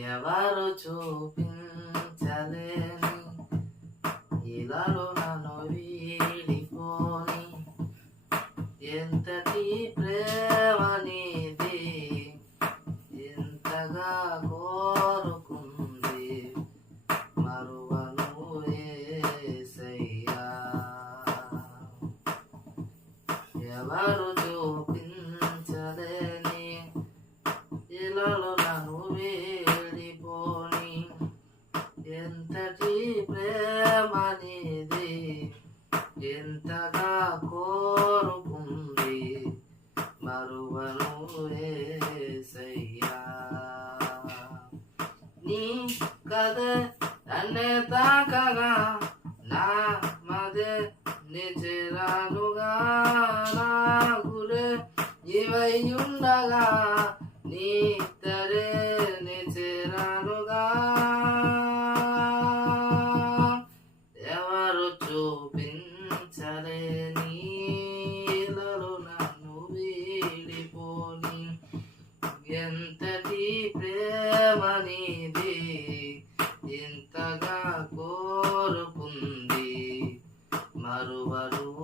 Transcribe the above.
ఎవరు చూపించలేని ఇలాలో నన్ను వీడిపోని. ఎంతటి ప్రేమ నీది? ఎంతగా కోరుకుంది. మరువను ఏసయ్యా ఎవరు చూపించ ఎంతగా కోరుకుంది మరువను ఏసయ్యా నీ కథ నన్నే తాకగా నా మదే నిజరానుగా నా గురే ఇవై ఉండగా నీ ఎంతటి ప్రేమ నీది ఎంతగా కోరుకుంది. మరువరు